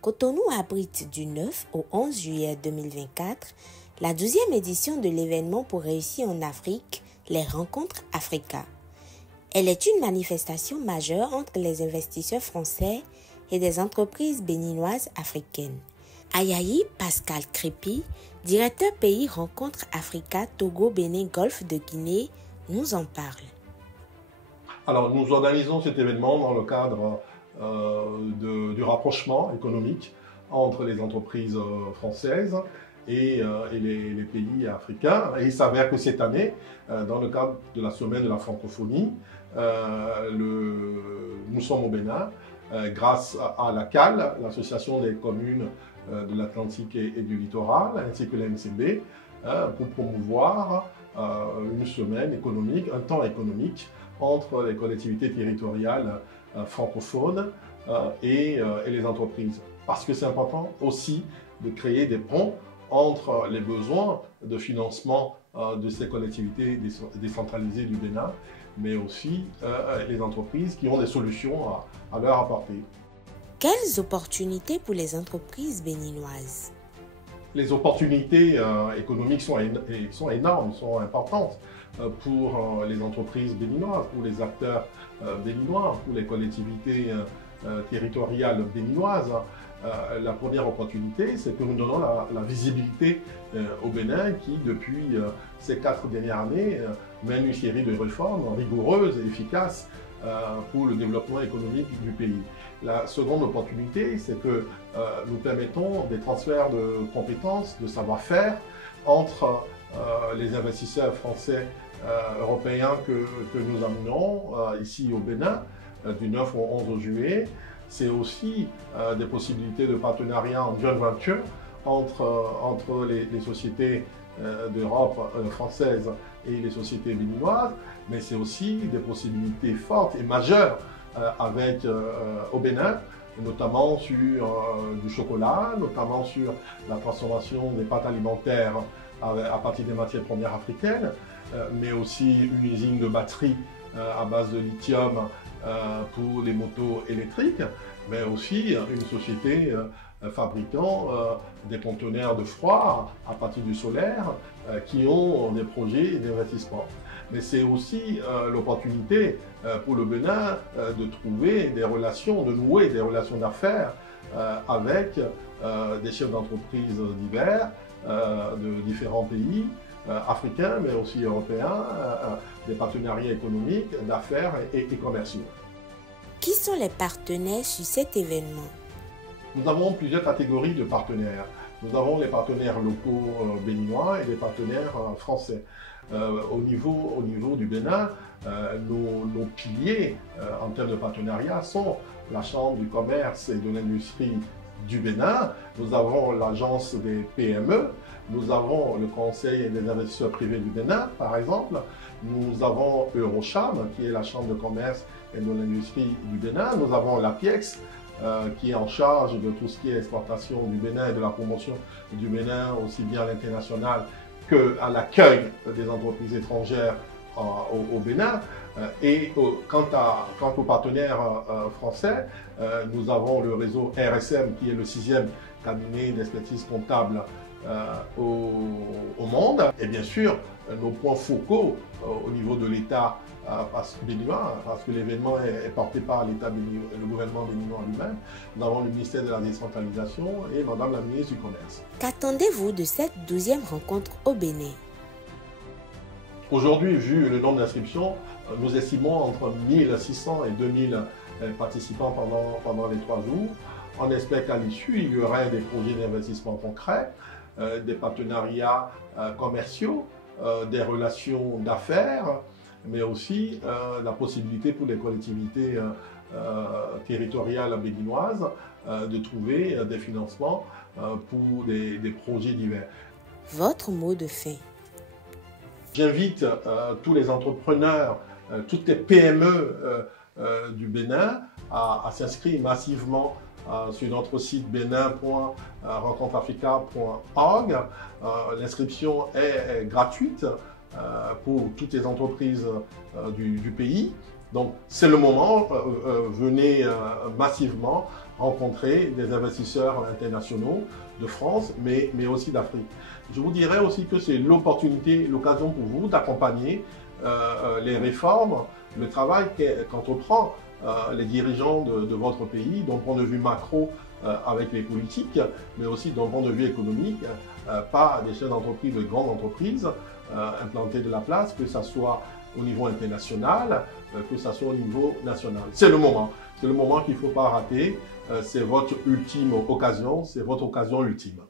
Cotonou abrite du 9 au 11 juillet 2024 la 12e édition de l'événement pour réussir en Afrique, les Rencontres Africa. Elle est une manifestation majeure entre les investisseurs français et des entreprises béninoises africaines. Ayayi Pascal Crépi, directeur pays Rencontres Africa Togo Bénin Golfe de Guinée, nous en parle. Alors, nous organisons cet événement dans le cadre du rapprochement économique entre les entreprises françaises et les pays africains. Et il s'avère que cette année, dans le cadre de la semaine de la francophonie, nous sommes au Bénin grâce à la CAL, l'Association des communes de l'Atlantique et du littoral, ainsi que la MCB, pour promouvoir une semaine économique, un temps économique entre les collectivités territoriales francophones et les entreprises. Parce que c'est important aussi de créer des ponts entre les besoins de financement de ces collectivités décentralisées du Bénin, mais aussi les entreprises qui ont des solutions à leur apporter. Quelles opportunités pour les entreprises béninoises? Les opportunités économiques sont énormes, sont importantes pour les entreprises béninoises, pour les acteurs béninois, pour les collectivités territoriales béninoises. La première opportunité, c'est que nous donnons la visibilité au Bénin qui, depuis ces 4 dernières années, mène une série de réformes rigoureuses et efficaces pour le développement économique du pays. La seconde opportunité, c'est que nous permettons des transferts de compétences, de savoir-faire entre les investisseurs français, européens que nous amenons ici au Bénin du 9 au 11 juillet. C'est aussi des possibilités de partenariat en joint venture entre les sociétés d'Europe françaises et les sociétés béninoises, mais c'est aussi des possibilités fortes et majeures avec au Bénin, notamment sur du chocolat, notamment sur la transformation des pâtes alimentaires à partir des matières premières africaines, mais aussi une usine de batterie à base de lithium pour les motos électriques, mais aussi une société fabriquant des conteneurs de froid à partir du solaire qui ont des projets d'investissement. Mais c'est aussi l'opportunité pour le Bénin de trouver des relations, de nouer des relations d'affaires avec des chefs d'entreprise divers de différents pays africains, mais aussi européens, des partenariats économiques, d'affaires et commerciaux. Qui sont les partenaires sur cet événement? Nous avons plusieurs catégories de partenaires. Nous avons les partenaires locaux béninois et les partenaires français. Au niveau du Bénin, nos piliers en termes de partenariat sont la Chambre du commerce et de l'industrie du Bénin, nous avons l'Agence des PME, nous avons le Conseil des investisseurs privés du Bénin, par exemple, nous avons Eurocham, qui est la Chambre de commerce et de l'industrie du Bénin, nous avons l'APIEX, qui est en charge de tout ce qui est exportation du Bénin et de la promotion du Bénin, aussi bien à l'international qu'à l'accueil des entreprises étrangères au Bénin. Et quant aux partenaires français, nous avons le réseau RSM, qui est le 6e cabinet d'expertise comptable au monde. Et bien sûr, nos points focaux au niveau de l'État béninois, parce que l'événement est porté par l'État le gouvernement béninois lui-même. Nous avons le ministère de la décentralisation et Madame la ministre du Commerce. Qu'attendez-vous de cette 12e rencontre au Bénin? Aujourd'hui, vu le nombre d'inscriptions, nous estimons entre 1600 et 2000 participants pendant les 3 jours. On espère qu'à l'issue, il y aurait des projets d'investissement concrets, des partenariats commerciaux, des relations d'affaires, mais aussi la possibilité pour les collectivités territoriales béninoises de trouver des financements pour des projets divers. Votre mot de fin? J'invite tous les entrepreneurs, toutes les PME du Bénin à s'inscrire massivement sur notre site benin.rencontreafrica.org. L'inscription est gratuite pour toutes les entreprises du pays Donc c'est le moment, venez massivement rencontrer des investisseurs internationaux de France, mais aussi d'Afrique. Je vous dirais aussi que c'est l'opportunité, l'occasion pour vous d'accompagner les réformes, le travail qu'entreprend les dirigeants de votre pays, d'un point de vue macro avec les politiques, mais aussi d'un point de vue économique, par des chefs d'entreprise, de grandes entreprises implantées de la place, que ce soit au niveau international, que ce soit au niveau national. C'est le moment qu'il ne faut pas rater, c'est votre ultime occasion, c'est votre occasion ultime.